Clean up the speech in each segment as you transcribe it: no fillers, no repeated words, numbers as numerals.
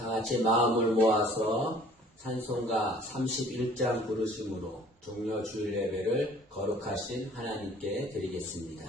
다 같이 마음을 모아서 찬송가 31장 부르심으로 종려 주일 예배를 거룩하신 하나님께 드리겠습니다.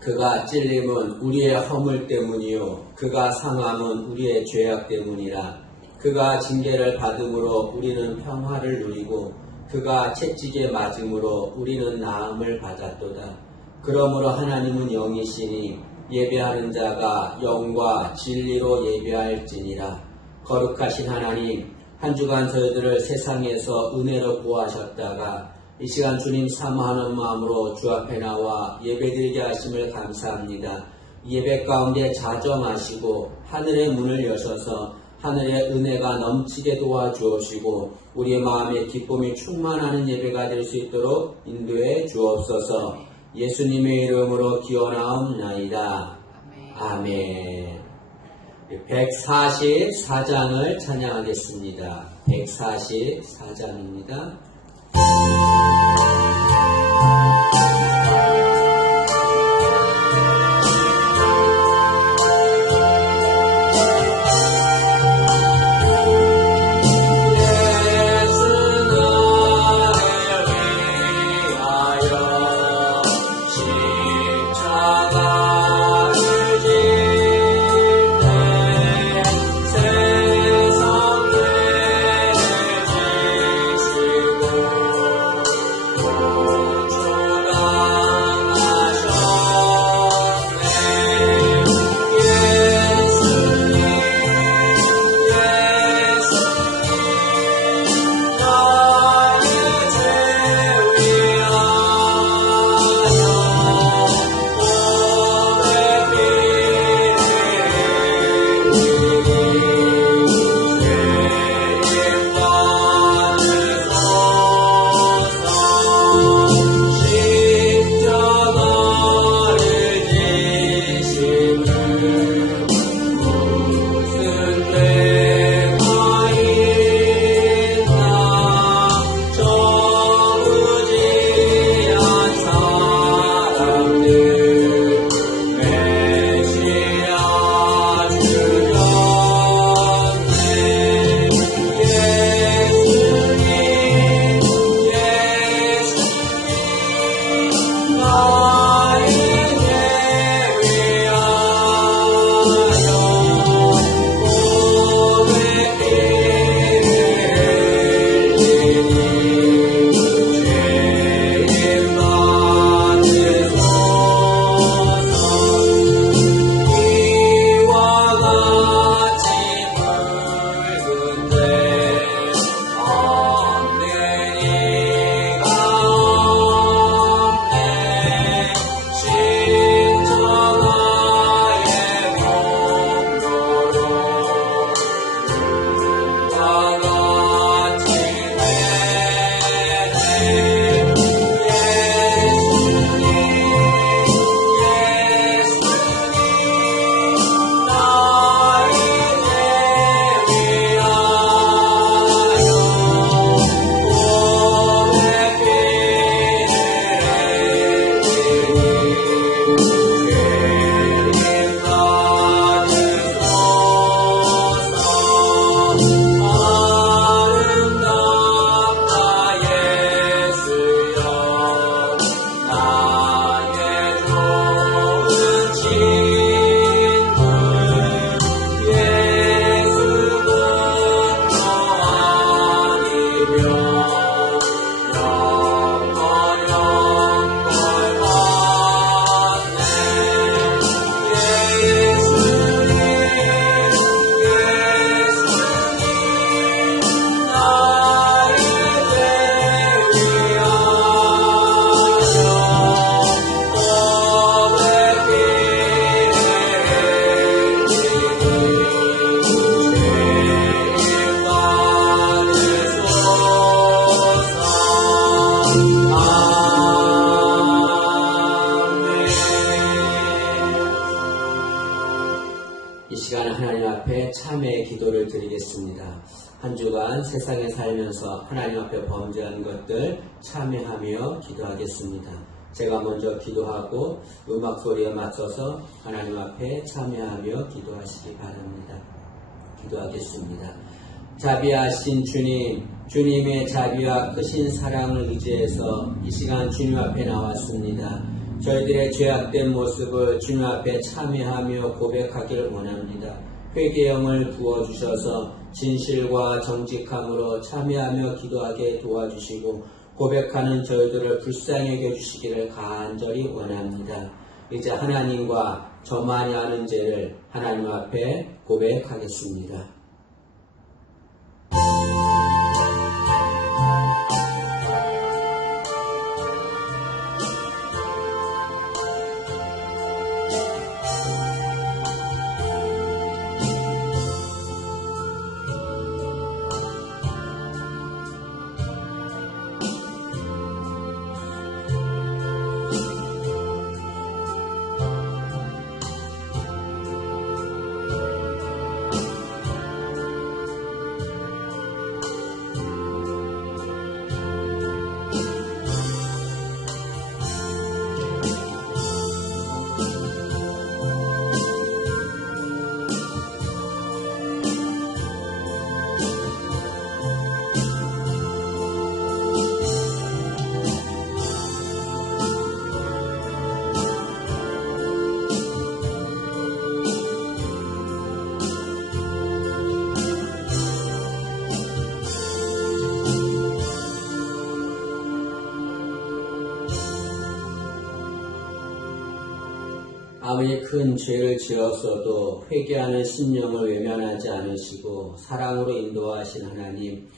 그가 찔림은 우리의 허물 때문이요 그가 상함은 우리의 죄악 때문이라. 그가 징계를 받음으로 우리는 평화를 누리고 그가 채찍에 맞음으로 우리는 나음을 받았도다. 그러므로 하나님은 영이시니 예배하는 자가 영과 진리로 예배할지니라. 거룩하신 하나님, 한 주간 저희들을 세상에서 은혜로 구하셨다가 이 시간 주님 사모하는 마음으로 주 앞에 나와 예배드리게 하심을 감사합니다. 예배 가운데 자정하시고 하늘의 문을 여셔서 하늘의 은혜가 넘치게 도와주옵시고 우리의 마음에 기쁨이 충만하는 예배가 될 수 있도록 인도해 주옵소서. 예수님의 이름으로 기원하옵나이다. 아멘. 144장을 찬양하겠습니다. 144장입니다. 기도를 드리겠습니다. 한 주간 세상에 살면서 하나님 앞에 범죄한 것들 참회하며 기도하겠습니다. 제가 먼저 기도하고 음악 소리에 맞춰서 하나님 앞에 참여하며 기도하시기 바랍니다. 기도하겠습니다. 자비하신 주님, 주님의 자비와 크신 사랑을 의지해서 이 시간 주님 앞에 나왔습니다. 저희들의 죄악된 모습을 주님 앞에 참회하며 고백하기를 원합니다. 회개의 영을 부어주셔서 진실과 정직함으로 참회하며 기도하게 도와주시고 고백하는 저희들을 불쌍히 여겨주시기를 간절히 원합니다. 이제 하나님과 저만이 아는 죄를 하나님 앞에 고백하겠습니다. 아무리 큰 죄를 지었어도 회개하는 심령을 외면하지 않으시고 사랑으로 인도하신 하나님,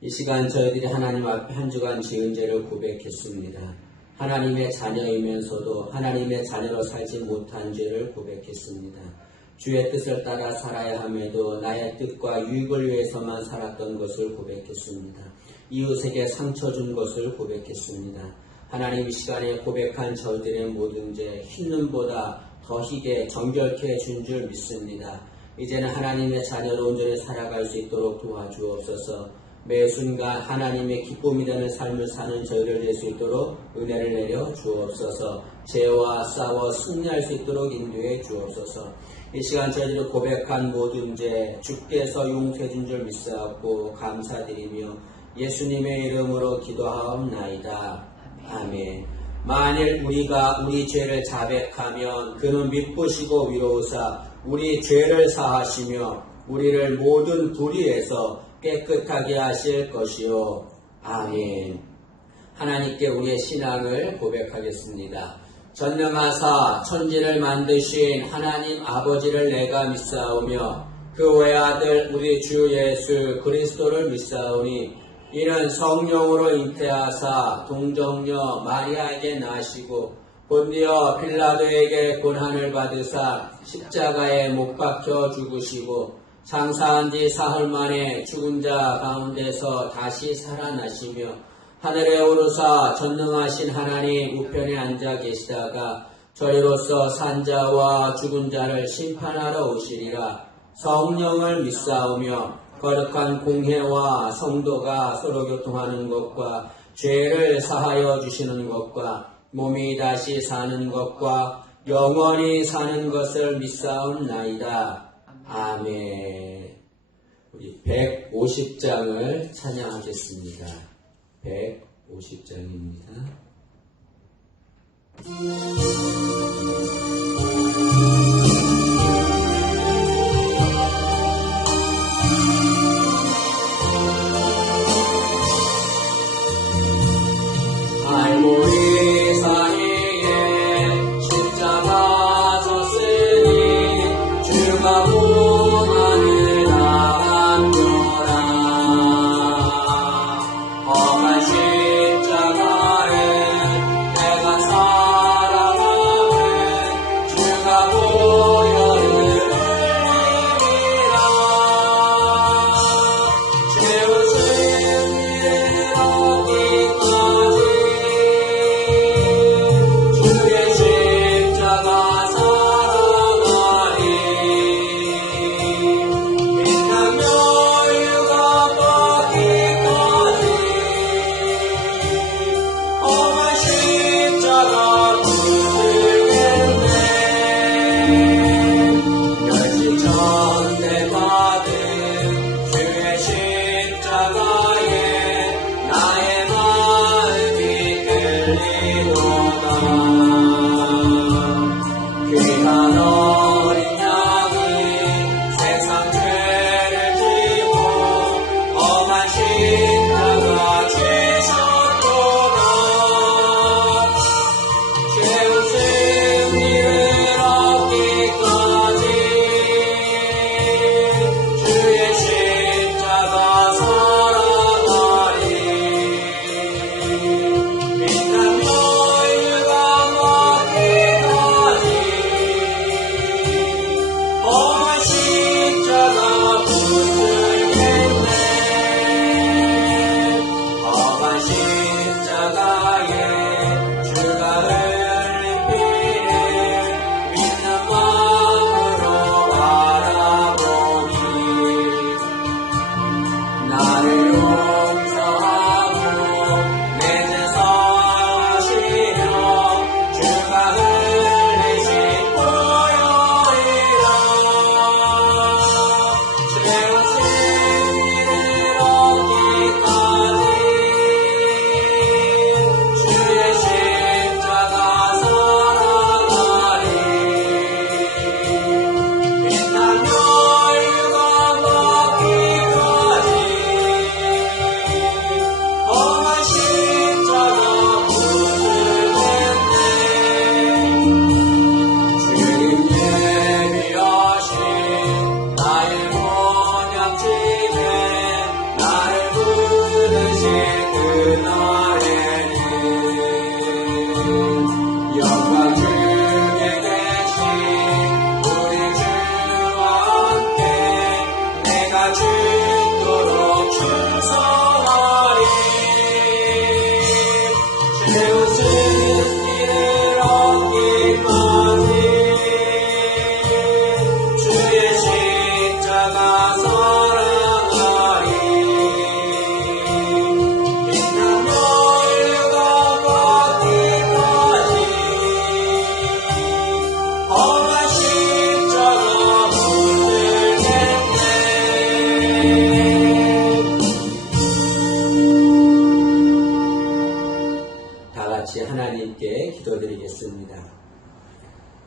이 시간 저희들이 하나님 앞에 한 주간 지은 죄를 고백했습니다. 하나님의 자녀이면서도 하나님의 자녀로 살지 못한 죄를 고백했습니다. 주의 뜻을 따라 살아야 함에도 나의 뜻과 유익을 위해서만 살았던 것을 고백했습니다. 이웃에게 상처 준 것을 고백했습니다. 하나님, 이 시간에 고백한 저희들의 모든 죄 흰눈보다 더 희게 정결케 해준 줄 믿습니다. 이제는 하나님의 자녀로 온전히 살아갈 수 있도록 도와주옵소서. 매 순간 하나님의 기쁨이 되는 삶을 사는 저희를 될 수 있도록 은혜를 내려 주옵소서. 죄와 싸워 승리할 수 있도록 인도해 주옵소서. 이 시간 저희들이 고백한 모든 죄 주께서 용서해 준 줄 믿사옵고 감사드리며 예수님의 이름으로 기도하옵나이다. 아멘. 만일 우리가 우리 죄를 자백하면 그는 미쁘시고 위로우사 우리 죄를 사하시며 우리를 모든 불의에서 깨끗하게 하실 것이요. 아멘. 하나님께 우리의 신앙을 고백하겠습니다. 전능하사 천지를 만드신 하나님 아버지를 내가 믿사오며 그 외아들 우리 주 예수 그리스도를 믿사오니 이는 성령으로 잉태하사 동정녀 마리아에게 나시고 본디오 빌라도에게 고난을 받으사 십자가에 못 박혀 죽으시고 장사한 지 사흘 만에 죽은 자 가운데서 다시 살아나시며 하늘에 오르사 전능하신 하나님 우편에 앉아 계시다가 저희로서 산자와 죽은 자를 심판하러 오시리라. 성령을 믿사오며 거룩한 공회와 성도가 서로 교통하는 것과 죄를 사하여 주시는 것과 몸이 다시 사는 것과 영원히 사는 것을 믿사옵나이다. 아멘. 우리 150장을 찬양하겠습니다. 150장입니다. 갈보리 사이에 십자가 졌으니 주가 고난을 당하노라. 험한 십자가에 내가 살아가네 하나님께 기도드리겠습니다.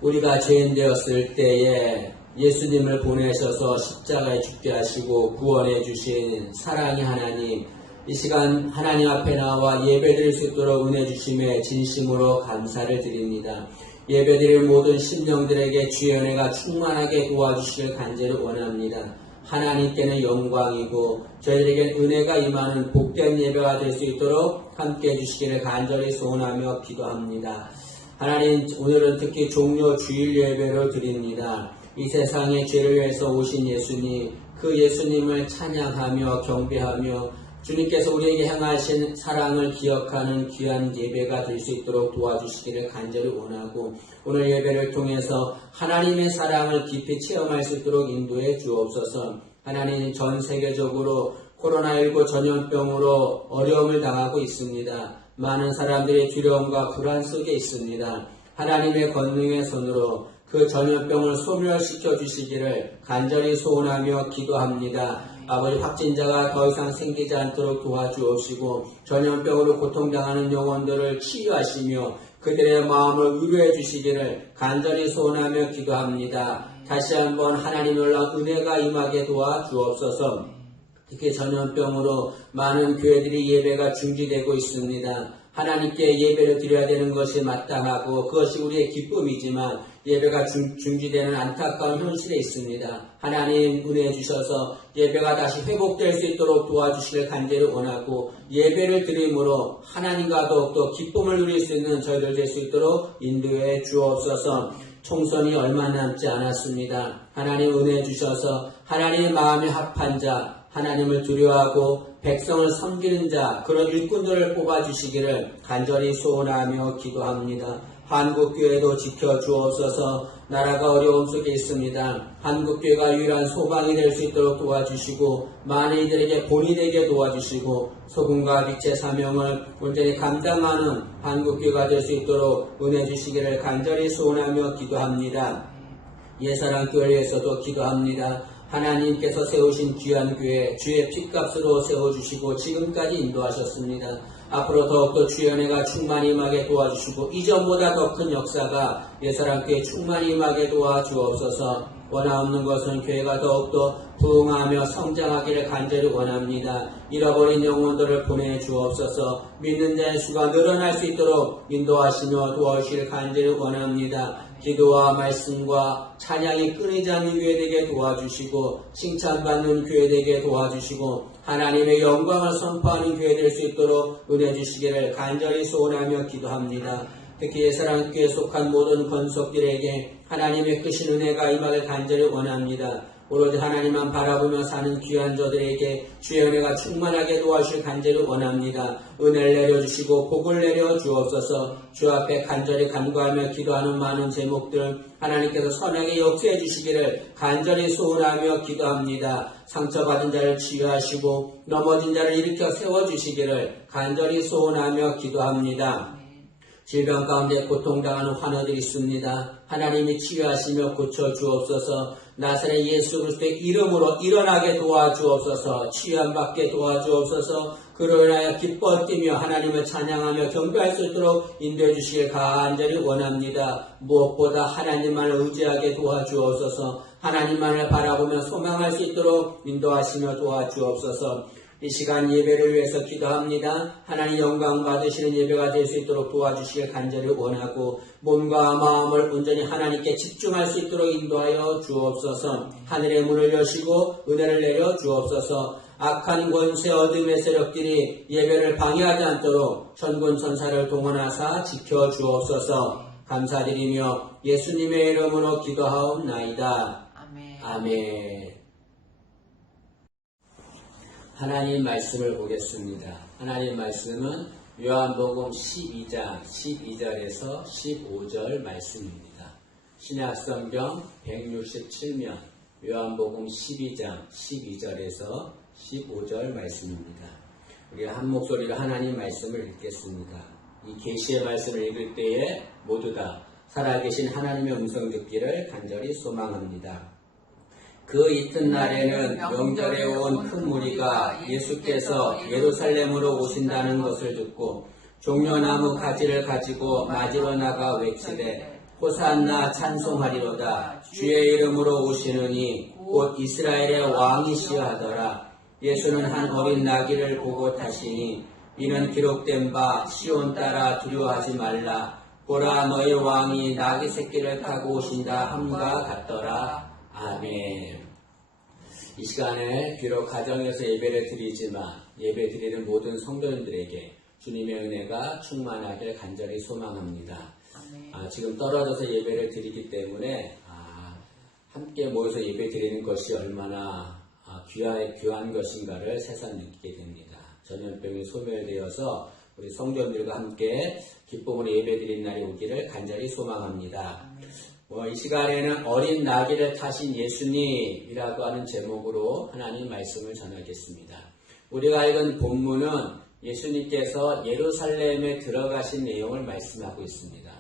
우리가 죄인 되었을 때에 예수님을 보내셔서 십자가에 죽게 하시고 구원해 주신 사랑의 하나님, 이 시간 하나님 앞에 나와 예배드릴 수 있도록 은혜 주심에 진심으로 감사를 드립니다. 예배드릴 모든 심령들에게 주의 은혜가 충만하게 도와주시길 간절히 원합니다. 하나님께는 영광이고 저희들에게 은혜가 임하는 복된 예배가 될 수 있도록 함께해 주시기를 간절히 소원하며 기도합니다. 하나님, 오늘은 특히 종료 주일 예배를 드립니다. 이 세상에 죄를 위해서 오신 예수님, 그 예수님을 찬양하며 경배하며 주님께서 우리에게 향하신 사랑을 기억하는 귀한 예배가 될 수 있도록 도와주시기를 간절히 원하고, 오늘 예배를 통해서 하나님의 사랑을 깊이 체험할 수 있도록 인도해 주옵소서. 하나님, 전 세계적으로 코로나19 전염병으로 어려움을 당하고 있습니다. 많은 사람들이 두려움과 불안 속에 있습니다. 하나님의 권능의 손으로 그 전염병을 소멸시켜 주시기를 간절히 소원하며 기도합니다. 아버지, 확진자가 더 이상 생기지 않도록 도와주옵시고 전염병으로 고통당하는 영혼들을 치유하시며 그들의 마음을 위로해 주시기를 간절히 소원하며 기도합니다. 다시 한번 하나님의 놀라운 은혜가 임하게 도와주옵소서. 특히 전염병으로 많은 교회들이 예배가 중지되고 있습니다. 하나님께 예배를 드려야 되는 것이 마땅하고 그것이 우리의 기쁨이지만 예배가 중지되는 안타까운 현실에 있습니다. 하나님, 은혜 주셔서 예배가 다시 회복될 수 있도록 도와주시길 간절히 원하고, 예배를 드림으로 하나님과 더욱더 기쁨을 누릴 수 있는 저희들 될 수 있도록 인도해 주옵소서. 총선이 얼마 남지 않았습니다. 하나님, 은혜 주셔서 하나님의 마음에 합한 자, 하나님을 두려워하고 백성을 섬기는 자, 그런 일꾼들을 뽑아주시기를 간절히 소원하며 기도합니다. 한국교회도 지켜주옵소서. 나라가 어려움 속에 있습니다. 한국교회가 유일한 소망이 될 수 있도록 도와주시고, 많은 이들에게 본이 되게 도와주시고, 소금과 빛의 사명을 온전히 감당하는 한국교회가 될 수 있도록 은혜 주시기를 간절히 소원하며 기도합니다. 예사랑교회를 위해서도 기도합니다. 하나님께서 세우신 귀한 교회, 주의 핏값으로 세워주시고 지금까지 인도하셨습니다. 앞으로 더욱더 주의 은혜가 충만히 임하게 도와주시고 이전보다 더 큰 역사가 예사랑교회에 충만히 임하게 도와주옵소서. 원하옵는 것은 교회가 더욱더 부흥하며 성장하기를 간절히 원합니다. 잃어버린 영혼들을 보내주옵소서. 믿는 자의 수가 늘어날 수 있도록 인도하시며 도와주시길 간절히 원합니다. 기도와 말씀과 찬양이 끊이지 않는 교회 되게 도와주시고 칭찬받는 교회 되게 도와주시고 하나님의 영광을 선포하는 교회 될 수 있도록 은혜 주시기를 간절히 소원하며 기도합니다. 특히 예사랑교회에 속한 모든 권속들에게 하나님의 크신 은혜가 임하길 간절히 원합니다. 오로지 하나님만 바라보며 사는 귀한 저들에게 주의 은혜가 충만하게 도와주실 간절히 원합니다. 은혜를 내려주시고 복을 내려주옵소서. 주 앞에 간절히 간구하며 기도하는 많은 제목들 하나님께서 선하게 역사해 주시기를 간절히 소원하며 기도합니다. 상처받은 자를 치유하시고 넘어진 자를 일으켜 세워주시기를 간절히 소원하며 기도합니다. 질병 가운데 고통당하는 환우들이 있습니다. 하나님이 치유하시며 고쳐주옵소서. 나사렛 예수 그리스도의 이름으로 일어나게 도와주옵소서. 치유함받게 도와주옵소서. 그로 인하여 기뻐 뛰며 하나님을 찬양하며 경배할 수 있도록 인도해 주시길 간절히 원합니다. 무엇보다 하나님만을 의지하게 도와주옵소서. 하나님만을 바라보며 소망할 수 있도록 인도하시며 도와주옵소서. 이 시간 예배를 위해서 기도합니다. 하나님 영광 받으시는 예배가 될 수 있도록 도와주시길 간절히 원하고 몸과 마음을 온전히 하나님께 집중할 수 있도록 인도하여 주옵소서. 하늘의 문을 여시고 은혜를 내려 주옵소서. 악한 권세 어둠의 세력들이 예배를 방해하지 않도록 천군 천사를 동원하사 지켜 주옵소서. 감사드리며 예수님의 이름으로 기도하옵나이다. 아멘. 아멘. 하나님 말씀을 보겠습니다. 하나님 말씀은 요한복음 12장 12절에서 15절 말씀입니다. 신약성경 167면 요한복음 12장 12절에서 15절 말씀입니다. 우리가 한 목소리로 하나님 말씀을 읽겠습니다. 이 계시의 말씀을 읽을 때에 모두 다 살아계신 하나님의 음성 듣기를 간절히 소망합니다. 그 이튿날에는 명절에 온 큰 무리가 예수께서 예루살렘으로 오신다는 것을 듣고 종려나무 가지를 가지고 맞으러 나가 외치되 호산나 찬송하리로다. 주의 이름으로 오시느니 곧 이스라엘의 왕이시여 하더라. 예수는 한 어린 나귀를 보고 타시니 이는 기록된 바 시온 따라 두려워하지 말라. 보라 너희 왕이 나귀 새끼를 타고 오신다 함과 같더라. 아멘. 이 시간에 비록 가정에서 예배를 드리지만 예배 드리는 모든 성도님들에게 주님의 은혜가 충만하길 간절히 소망합니다. 지금 떨어져서 예배를 드리기 때문에 함께 모여서 예배 드리는 것이 얼마나 귀한 것인가를 새삼 느끼게 됩니다. 전염병이 소멸되어서 우리 성도님들과 함께 기쁨으로 예배 드리는 날이 오기를 간절히 소망합니다. 이 시간에는 어린 나귀를 타신 예수님이라고 하는 제목으로 하나님 말씀을 전하겠습니다. 우리가 읽은 본문은 예수님께서 예루살렘에 들어가신 내용을 말씀하고 있습니다.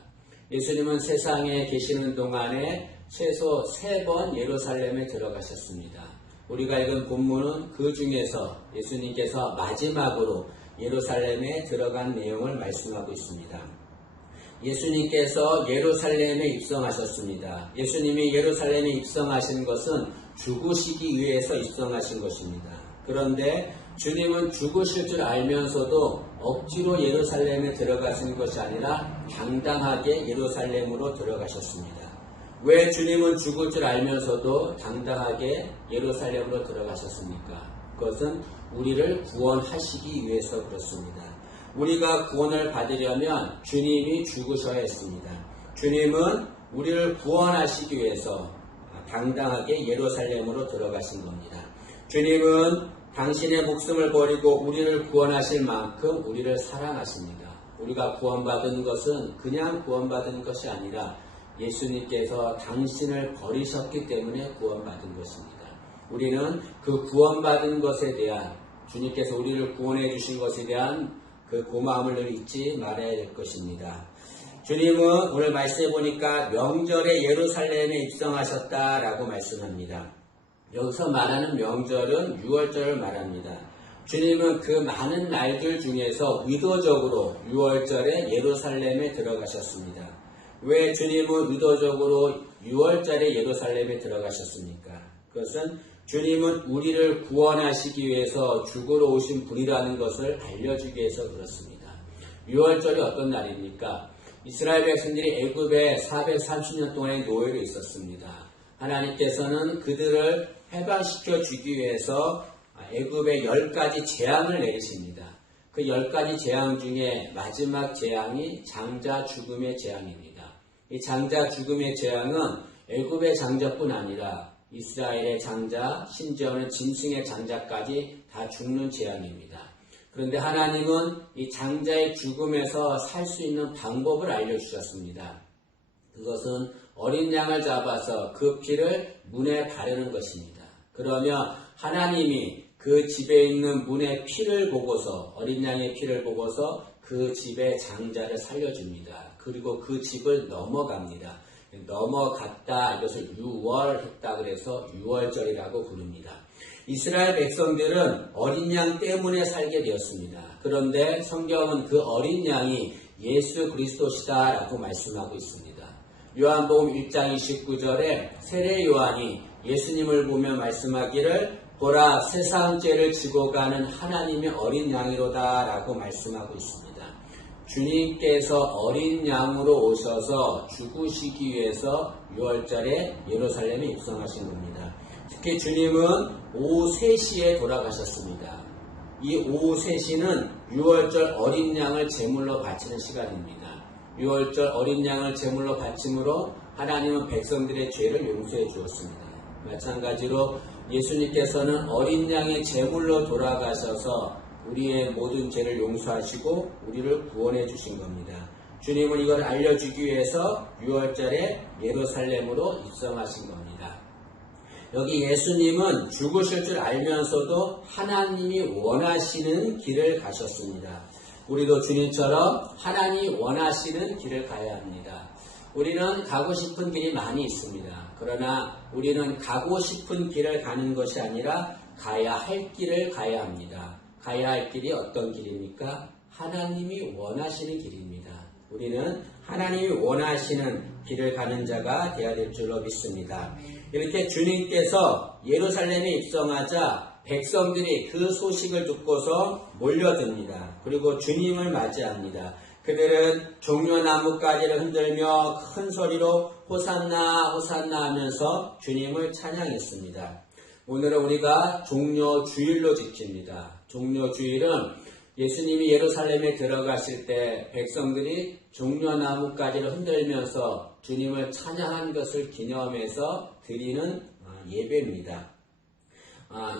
예수님은 세상에 계시는 동안에 최소 3번 예루살렘에 들어가셨습니다. 우리가 읽은 본문은 그 중에서 예수님께서 마지막으로 예루살렘에 들어간 내용을 말씀하고 있습니다. 예수님께서 예루살렘에 입성하셨습니다. 예수님이 예루살렘에 입성하신 것은 죽으시기 위해서 입성하신 것입니다. 그런데 주님은 죽으실 줄 알면서도 억지로 예루살렘에 들어가신 것이 아니라 당당하게 예루살렘으로 들어가셨습니다. 왜 주님은 죽을 줄 알면서도 당당하게 예루살렘으로 들어가셨습니까? 그것은 우리를 구원하시기 위해서 그렇습니다. 우리가 구원을 받으려면 주님이 죽으셔야 했습니다. 주님은 우리를 구원하시기 위해서 당당하게 예루살렘으로 들어가신 겁니다. 주님은 당신의 목숨을 버리고 우리를 구원하실 만큼 우리를 사랑하십니다. 우리가 구원받은 것은 그냥 구원받은 것이 아니라 예수님께서 당신을 버리셨기 때문에 구원받은 것입니다. 우리는 그 구원받은 것에 대한 주님께서 우리를 구원해 주신 것에 대한 그 고마움을 늘 잊지 말아야 될 것입니다. 주님은 오늘 말씀해 보니까 명절에 예루살렘에 입성하셨다라고 말씀합니다. 여기서 말하는 명절은 유월절을 말합니다. 주님은 그 많은 날들 중에서 의도적으로 유월절에 예루살렘에 들어가셨습니다. 왜 주님은 의도적으로 유월절에 예루살렘에 들어가셨습니까? 그것은 주님은 우리를 구원하시기 위해서 죽으러 오신 분이라는 것을 알려주기 위해서 그렇습니다. 유월절이 어떤 날입니까? 이스라엘 백성들이 애굽에 430년 동안의 노예로 있었습니다. 하나님께서는 그들을 해방시켜 주기 위해서 애굽에 10가지 재앙을 내리십니다. 그 10가지 재앙 중에 마지막 재앙이 장자 죽음의 재앙입니다. 이 장자 죽음의 재앙은 애굽의 장자뿐 아니라 이스라엘의 장자, 심지어는 짐승의 장자까지 다 죽는 재앙입니다. 그런데 하나님은 이 장자의 죽음에서 살 수 있는 방법을 알려주셨습니다. 그것은 어린 양을 잡아서 그 피를 문에 바르는 것입니다. 그러면 하나님이 그 집에 있는 문의 피를 보고서, 어린 양의 피를 보고서 그 집의 장자를 살려줍니다. 그리고 그 집을 넘어갑니다. 넘어갔다. 이것을 유월했다. 그래서 유월절이라고 부릅니다. 이스라엘 백성들은 어린 양 때문에 살게 되었습니다. 그런데 성경은 그 어린 양이 예수 그리스도시다라고 말씀하고 있습니다. 요한복음 1장 29절에 세례 요한이 예수님을 보며 말씀하기를 보라 세상 죄를 지고 가는 하나님의 어린 양이로다 라고 말씀하고 있습니다. 주님께서 어린 양으로 오셔서 죽으시기 위해서 6월절에 예루살렘에 입성하신 겁니다. 특히 주님은 오후 3시에 돌아가셨습니다. 이 오후 3시는 6월절 어린 양을 제물로 바치는 시간입니다. 6월절 어린 양을 제물로 바침으로 하나님은 백성들의 죄를 용서해 주었습니다. 마찬가지로 예수님께서는 어린 양의 제물로 돌아가셔서 우리의 모든 죄를 용서하시고 우리를 구원해 주신 겁니다. 주님은 이걸 알려주기 위해서 6월절에 예루살렘으로 입성하신 겁니다. 여기 예수님은 죽으실 줄 알면서도 하나님이 원하시는 길을 가셨습니다. 우리도 주님처럼 하나님이 원하시는 길을 가야 합니다. 우리는 가고 싶은 길이 많이 있습니다. 그러나 우리는 가고 싶은 길을 가는 것이 아니라 가야 할 길을 가야 합니다. 가야 할 길이 어떤 길입니까? 하나님이 원하시는 길입니다. 우리는 하나님이 원하시는 길을 가는 자가 되어야 될 줄로 믿습니다. 이렇게 주님께서 예루살렘에 입성하자 백성들이 그 소식을 듣고서 몰려듭니다. 그리고 주님을 맞이합니다. 그들은 종려나무가지를 흔들며 큰 소리로 호산나 호산나 하면서 주님을 찬양했습니다. 오늘은 우리가 종려주일로 지킵니다. 종려주일은 예수님이 예루살렘에 들어가실 때 백성들이 종려나무가지를 흔들면서 주님을 찬양한 것을 기념해서 드리는 예배입니다.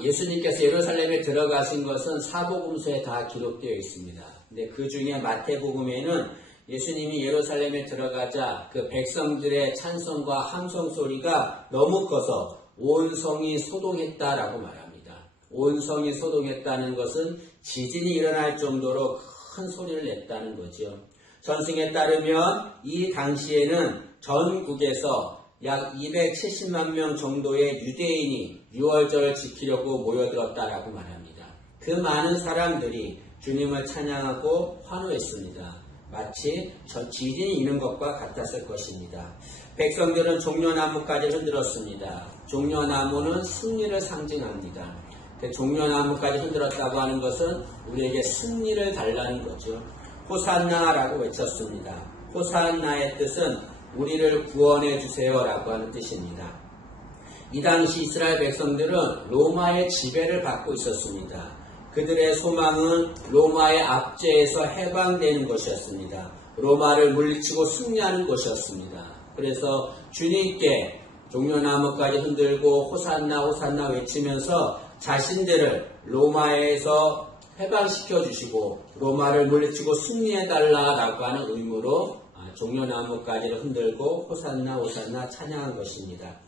예수님께서 예루살렘에 들어가신 것은 사복음서에 다 기록되어 있습니다. 근데 그 중에 마태복음에는 예수님이 예루살렘에 들어가자 그 백성들의 찬송과 함성 소리가 너무 커서 온 성이 소동했다라고 말합니다. 온 성이 소동했다는 것은 지진이 일어날 정도로 큰 소리를 냈다는 거죠. 전승에 따르면 이 당시에는 전국에서 약 270만 명 정도의 유대인이 6월절을 지키려고 모여들었다라고 말합니다. 그 많은 사람들이 주님을 찬양하고 환호했습니다. 마치 지진이 있는 것과 같았을 것입니다. 백성들은 종려나무까지 흔들었습니다. 종려나무는 승리를 상징합니다. 종려나무까지 흔들었다고 하는 것은 우리에게 승리를 달라는 거죠. 호산나라고 외쳤습니다. 호산나의 뜻은 우리를 구원해 주세요라고 하는 뜻입니다. 이 당시 이스라엘 백성들은 로마의 지배를 받고 있었습니다. 그들의 소망은 로마의 압제에서 해방되는 것이었습니다. 로마를 물리치고 승리하는 것이었습니다. 그래서 주님께 종려나무까지 흔들고 호산나 호산나 외치면서 자신들을 로마에서 해방시켜 주시고 로마를 물리치고 승리해달라라고 하는 의무로 종려나무까지를 흔들고 호산나 호산나 찬양한 것입니다.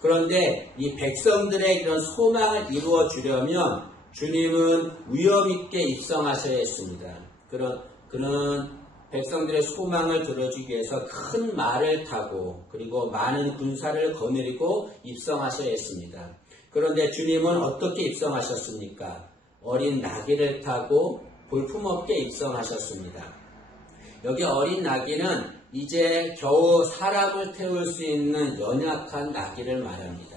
그런데 이 백성들의 이런 소망을 이루어 주려면 주님은 위엄있게 입성하셔야 했습니다. 그는 백성들의 소망을 들어주기 위해서 큰 말을 타고 그리고 많은 군사를 거느리고 입성하셔야 했습니다. 그런데 주님은 어떻게 입성하셨습니까? 어린 나귀를 타고 볼품없게 입성하셨습니다. 여기 어린 나귀는 이제 겨우 사람을 태울 수 있는 연약한 나귀를 말합니다.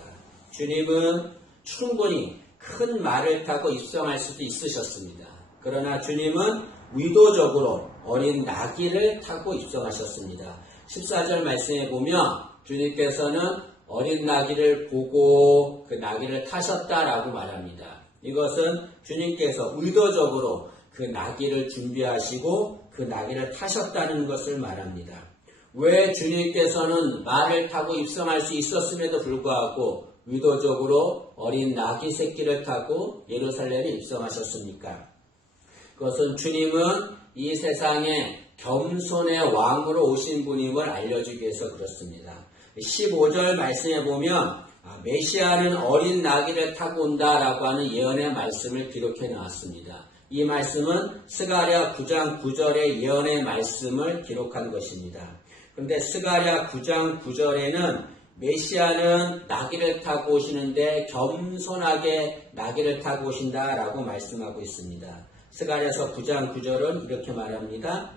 주님은 충분히 큰 말을 타고 입성할 수도 있으셨습니다. 그러나 주님은 의도적으로 어린 나귀를 타고 입성하셨습니다. 14절 말씀에 보면 주님께서는 어린 나귀를 보고 그 나귀를 타셨다라고 말합니다. 이것은 주님께서 의도적으로 그 나귀를 준비하시고 그 나귀를 타셨다는 것을 말합니다. 왜 주님께서는 말을 타고 입성할 수 있었음에도 불구하고 의도적으로 어린 나귀 새끼를 타고 예루살렘에 입성하셨습니까? 그것은 주님은 이 세상에 겸손의 왕으로 오신 분임을 알려주기 위해서 그렇습니다. 15절 말씀에 보면 메시아는 어린 나귀를 타고 온다라고 하는 예언의 말씀을 기록해 나왔습니다. 이 말씀은 스가랴 9장 9절의 예언의 말씀을 기록한 것입니다. 그런데 스가랴 9장 9절에는 메시아는 나귀를 타고 오시는데 겸손하게 나귀를 타고 오신다라고 말씀하고 있습니다. 스가랴서 9장 9절은 이렇게 말합니다.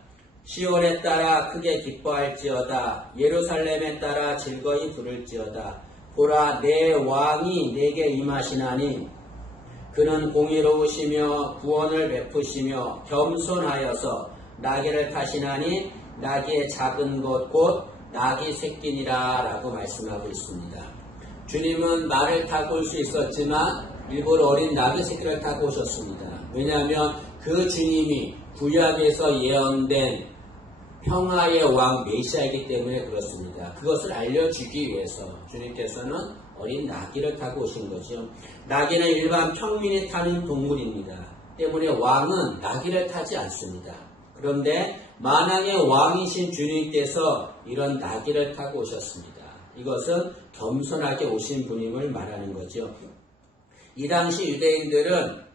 시온에 따라 크게 기뻐할지어다. 예루살렘에 따라 즐거이 부를지어다. 보라, 내 왕이 내게 임하시나니 그는 공의로우시며 구원을 베푸시며 겸손하여서 나귀를 타시나니 나귀의 작은 것 곧 나귀 새끼니라 라고 말씀하고 있습니다. 주님은 말을 타고 올 수 있었지만 일부러 어린 나귀 새끼를 타고 오셨습니다. 왜냐하면 그 주님이 구약에서 예언된 평화의 왕 메시아이기 때문에 그렇습니다. 그것을 알려주기 위해서 주님께서는 어린 나귀를 타고 오신 거죠. 나귀는 일반 평민이 타는 동물입니다. 때문에 왕은 나귀를 타지 않습니다. 그런데 만왕의 왕이신 주님께서 이런 나귀를 타고 오셨습니다. 이것은 겸손하게 오신 분임을 말하는 거죠. 이 당시 유대인들은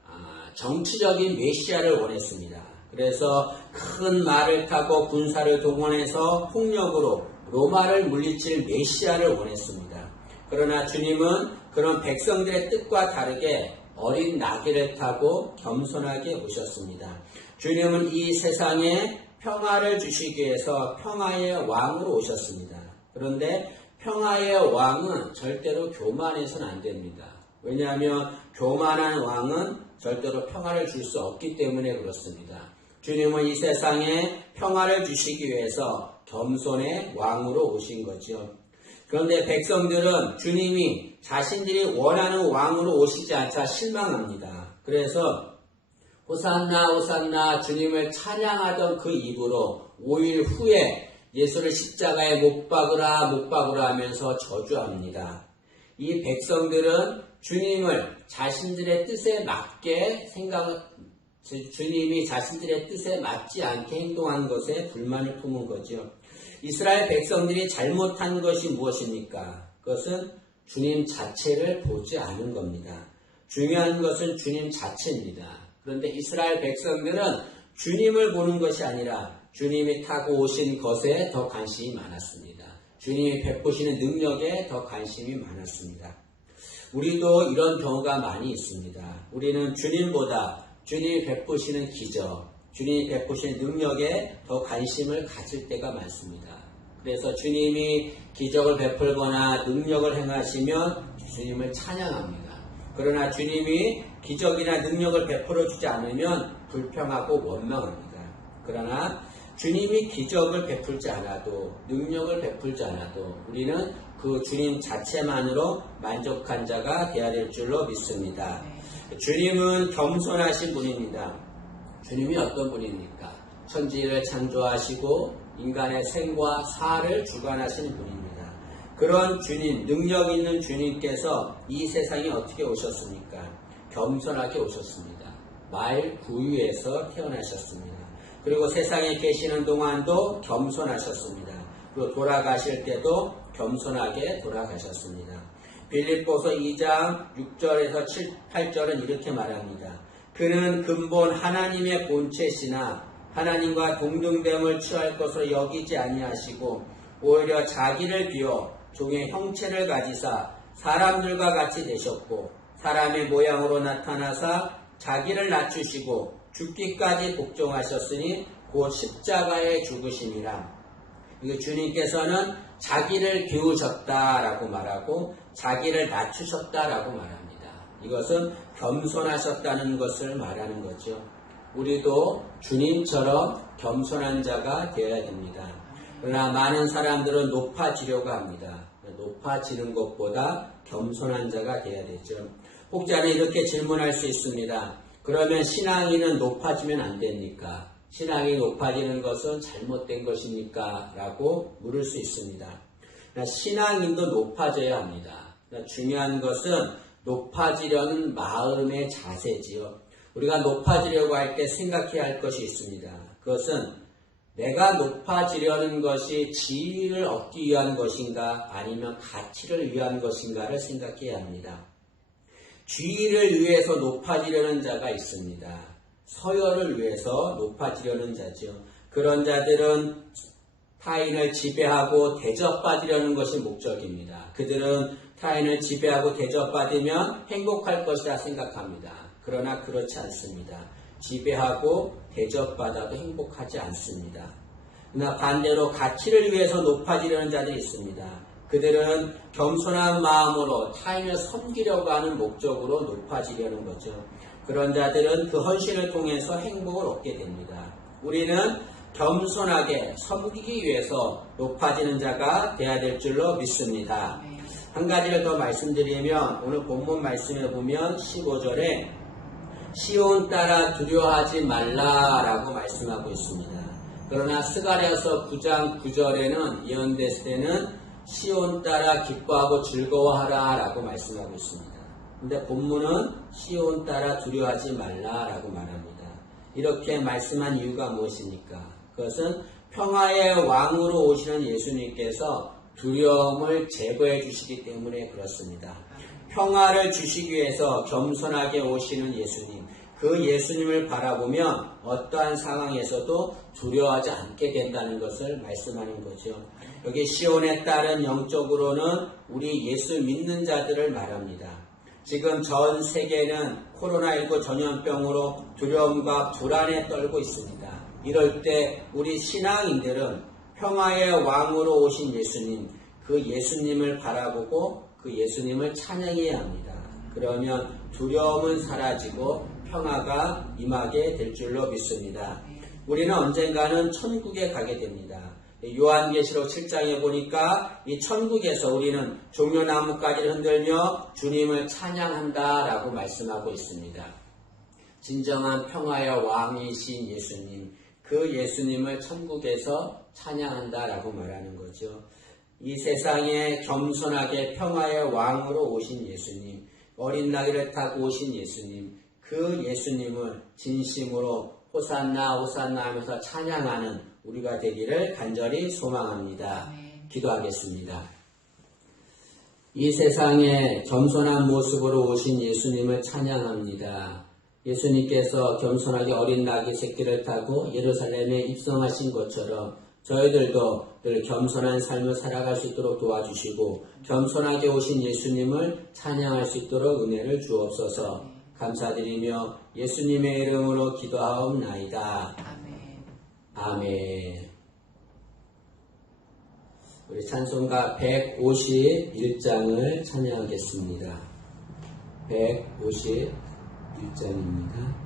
정치적인 메시아를 원했습니다. 그래서 큰 말을 타고 군사를 동원해서 폭력으로 로마를 물리칠 메시아를 원했습니다. 그러나 주님은 그런 백성들의 뜻과 다르게 어린 나귀를 타고 겸손하게 오셨습니다. 주님은 이 세상에 평화를 주시기 위해서 평화의 왕으로 오셨습니다. 그런데 평화의 왕은 절대로 교만해서는 안 됩니다. 왜냐하면 교만한 왕은 절대로 평화를 줄 수 없기 때문에 그렇습니다. 주님은 이 세상에 평화를 주시기 위해서 겸손의 왕으로 오신 거죠. 그런데 백성들은 주님이 자신들이 원하는 왕으로 오시지 않자 실망합니다. 그래서 호산나 호산나 주님을 찬양하던 그 입으로 5일 후에 예수를 십자가에 못 박으라 못 박으라 하면서 저주합니다. 이 백성들은 주님을 자신들의 뜻에 맞게 주님이 자신들의 뜻에 맞지 않게 행동한 것에 불만을 품은 거죠. 이스라엘 백성들이 잘못한 것이 무엇입니까? 그것은 주님 자체를 보지 않은 겁니다. 중요한 것은 주님 자체입니다. 그런데 이스라엘 백성들은 주님을 보는 것이 아니라 주님이 타고 오신 것에 더 관심이 많았습니다. 주님이 베푸시는 능력에 더 관심이 많았습니다. 우리도 이런 경우가 많이 있습니다. 우리는 주님보다 주님이 베푸시는 기적, 주님이 베푸시는 능력에 더 관심을 가질 때가 많습니다. 그래서 주님이 기적을 베풀거나 능력을 행하시면 주님을 찬양합니다. 그러나 주님이 기적이나 능력을 베풀어 주지 않으면 불평하고 원망합니다. 그러나 주님이 기적을 베풀지 않아도 능력을 베풀지 않아도 우리는 그 주님 자체만으로 만족한 자가 되어야 될 줄로 믿습니다. 주님은 겸손하신 분입니다. 주님이 어떤 분입니까? 천지를 창조하시고 인간의 생과 사를 주관하시는 분입니다. 그런 주님, 능력 있는 주님께서 이 세상에 어떻게 오셨습니까? 겸손하게 오셨습니다. 말 구유에서 태어나셨습니다. 그리고 세상에 계시는 동안도 겸손하셨습니다. 그리고 돌아가실 때도 겸손하게 돌아가셨습니다. 빌립보서 2장 6절에서 8절은 이렇게 말합니다. 그는 근본 하나님의 본체시나 하나님과 동등됨을 취할 것으로 여기지 아니하시고 오히려 자기를 비워 종의 형체를 가지사 사람들과 같이 되셨고 사람의 모양으로 나타나사 자기를 낮추시고 죽기까지 복종하셨으니 곧 십자가에 죽으심이라. 주님께서는 자기를 비우셨다라고 말하고 자기를 낮추셨다라고 말합니다. 이것은 겸손하셨다는 것을 말하는 거죠. 우리도 주님처럼 겸손한 자가 되어야 됩니다. 그러나 많은 사람들은 높아지려고 합니다. 높아지는 것보다 겸손한 자가 되어야 되죠. 혹자는 이렇게 질문할 수 있습니다. 그러면 신앙인은 높아지면 안 됩니까? 신앙이 높아지는 것은 잘못된 것입니까? 라고 물을 수 있습니다. 신앙인도 높아져야 합니다. 중요한 것은 높아지려는 마음의 자세지요. 우리가 높아지려고 할 때 생각해야 할 것이 있습니다. 그것은 내가 높아지려는 것이 지위를 얻기 위한 것인가 아니면 가치를 위한 것인가를 생각해야 합니다. 지위를 위해서 높아지려는 자가 있습니다. 서열을 위해서 높아지려는 자죠. 그런 자들은 타인을 지배하고 대접받으려는 것이 목적입니다. 그들은 타인을 지배하고 대접받으면 행복할 것이라 생각합니다. 그러나 그렇지 않습니다. 지배하고 대접받아도 행복하지 않습니다. 그러나 반대로 가치를 위해서 높아지려는 자들이 있습니다. 그들은 겸손한 마음으로 타인을 섬기려고 하는 목적으로 높아지려는 거죠. 그런 자들은 그 헌신을 통해서 행복을 얻게 됩니다. 우리는 겸손하게 섬기기 위해서 높아지는 자가 되어야 될 줄로 믿습니다. 한 가지를 더 말씀드리면 오늘 본문 말씀에 보면 15절에 시온 따라 두려워하지 말라라고 말씀하고 있습니다. 그러나 스가랴서 9장 9절에는 예언됐을 때는 시온 따라 기뻐하고 즐거워하라라고 말씀하고 있습니다. 근데 본문은 시온 따라 두려워하지 말라라고 말합니다. 이렇게 말씀한 이유가 무엇입니까? 그것은 평화의 왕으로 오시는 예수님께서 두려움을 제거해 주시기 때문에 그렇습니다. 평화를 주시기 위해서 겸손하게 오시는 예수님, 그 예수님을 바라보면 어떠한 상황에서도 두려워하지 않게 된다는 것을 말씀하는 거죠. 여기 시온에 따른 영적으로는 우리 예수 믿는 자들을 말합니다. 지금 전 세계는 코로나19 전염병으로 두려움과 불안에 떨고 있습니다. 이럴 때 우리 신앙인들은 평화의 왕으로 오신 예수님, 그 예수님을 바라보고 그 예수님을 찬양해야 합니다. 그러면 두려움은 사라지고 평화가 임하게 될 줄로 믿습니다. 우리는 언젠가는 천국에 가게 됩니다. 요한계시록 7장에 보니까 이 천국에서 우리는 종려나무까지를 흔들며 주님을 찬양한다라고 말씀하고 있습니다. 진정한 평화의 왕이신 예수님, 그 예수님을 천국에서 찬양한다라고 말하는 거죠. 이 세상에 겸손하게 평화의 왕으로 오신 예수님, 어린 나귀를 타고 오신 예수님, 그 예수님을 진심으로 호산나 호산나 하면서 찬양하는 우리가 되기를 간절히 소망합니다. 기도하겠습니다. 이 세상에 겸손한 모습으로 오신 예수님을 찬양합니다. 예수님께서 겸손하게 어린 나귀 새끼를 타고 예루살렘에 입성하신 것처럼 저희들도 늘 겸손한 삶을 살아갈 수 있도록 도와주시고 겸손하게 오신 예수님을 찬양할 수 있도록 은혜를 주옵소서. 감사드리며 예수님의 이름으로 기도하옵나이다. 아멘. 우리 찬송가 151장을 찬양하겠습니다. 151장입니다.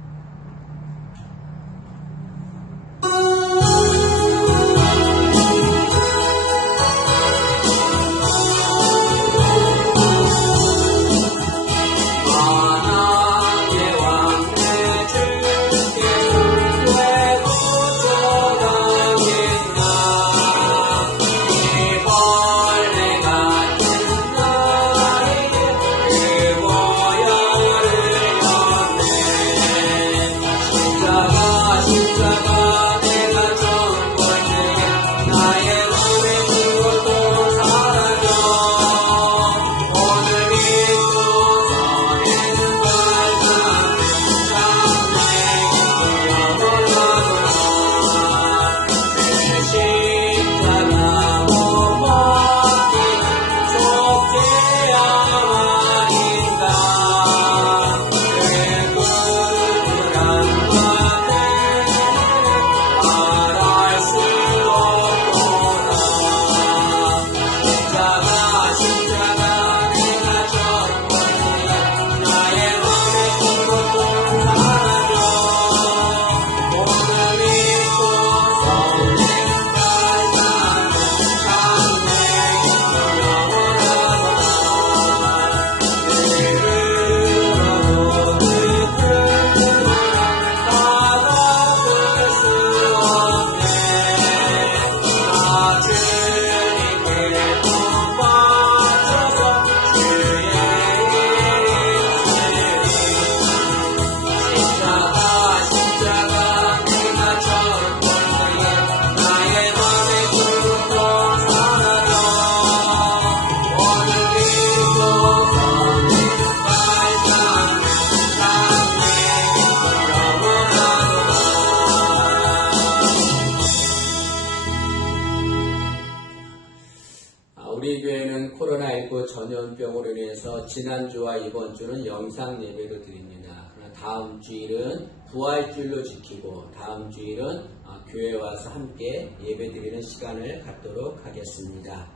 그래서 지난주와 이번 주는 영상 예배로 드립니다. 그러나 다음 주일은 부활주일로 지키고 다음 주일은 교회 와서 함께 예배 드리는 시간을 갖도록 하겠습니다.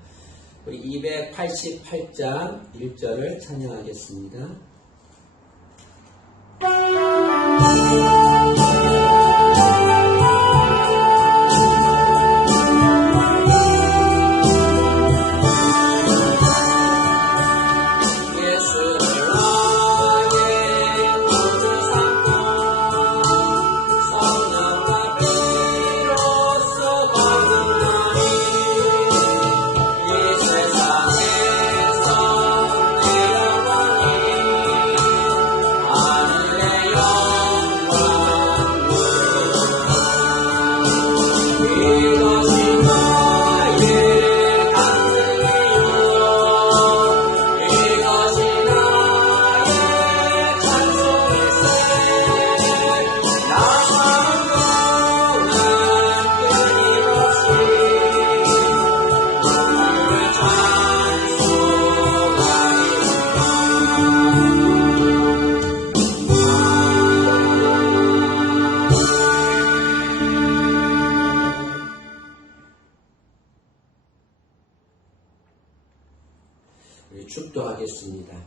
우리 288장 1절을 찬양하겠습니다. 축도하겠습니다.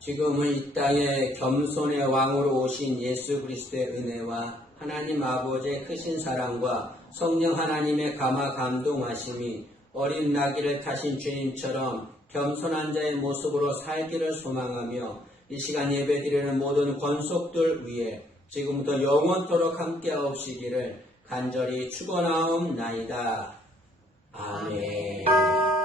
지금은 이 땅에 겸손의 왕으로 오신 예수 그리스도의 은혜와 하나님 아버지의 크신 사랑과 성령 하나님의 감화 감동하심이 어린 나귀를 타신 주님처럼 겸손한 자의 모습으로 살기를 소망하며 이 시간 예배드리는 모든 권속들 위에 지금부터 영원토록 함께하옵시기를 간절히 축원하옵나이다. 아멘.